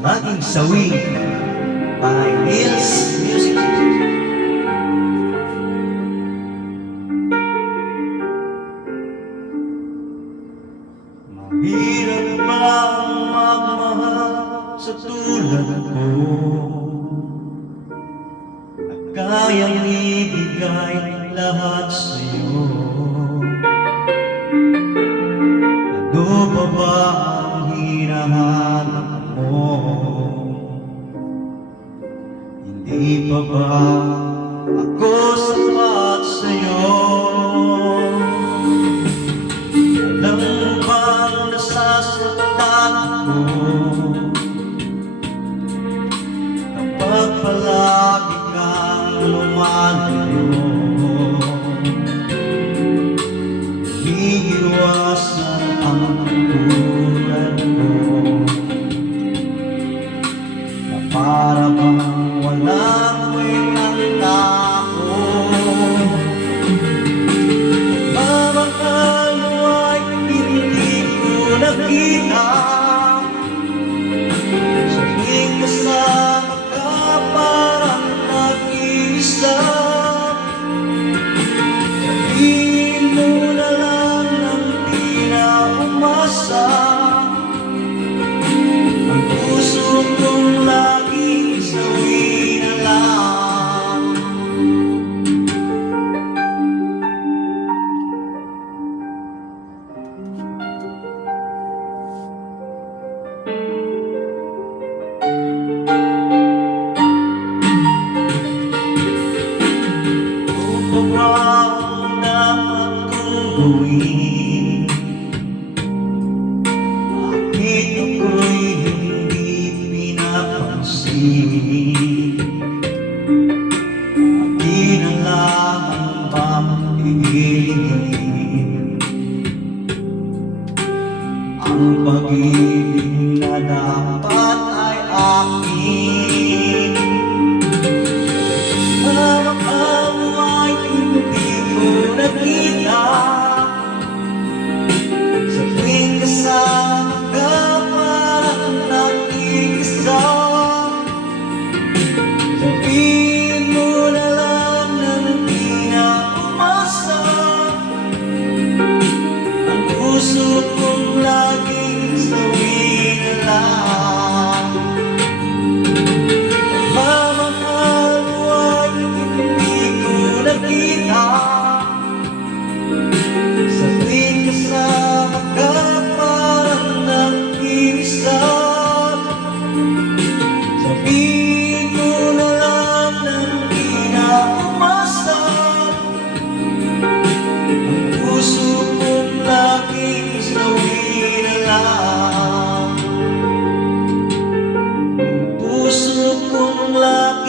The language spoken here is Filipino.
Laging Sawi by Nils Music. Mahirap bang magmahal sa tulad ko, na kayang ibigay lahat sa'yo? Ano pa ba ang hinahanap mo? Hindi pa ba ako sapat sa'yo? Alam mo bang nasasaktan ako kapag palagi kang lumalayo? Iniiwasan ang tulad ko, na para bang walang kwentang tao. Pagmamahal mo ay hindi ko nakita, sa tuwing kasama ka parang nag-iisa. Sabihin mo na lang ng di na umasa, ang puso kong laging sawi na lang. Ano pa ba ang dapat kong gawin? Bakit ako'y hindi pinapansin? Di na lamang bang ihiligin ang pag-ibig na dapat ay akin? Pagmamahal mo ay hindi ko nakita, sa tuwing kasama ka parang nag-iisa. Sabihin mo na lang ng di na umasa, ang puso kong laging sawi na lang. Pagmamahal mo ay hindi ko nakita, sa tuwing kasama ka parang nag-iisa. Sabihin mo na lang ng di na umasa, ang puso kong laging sawi na lang. Ang puso kong laging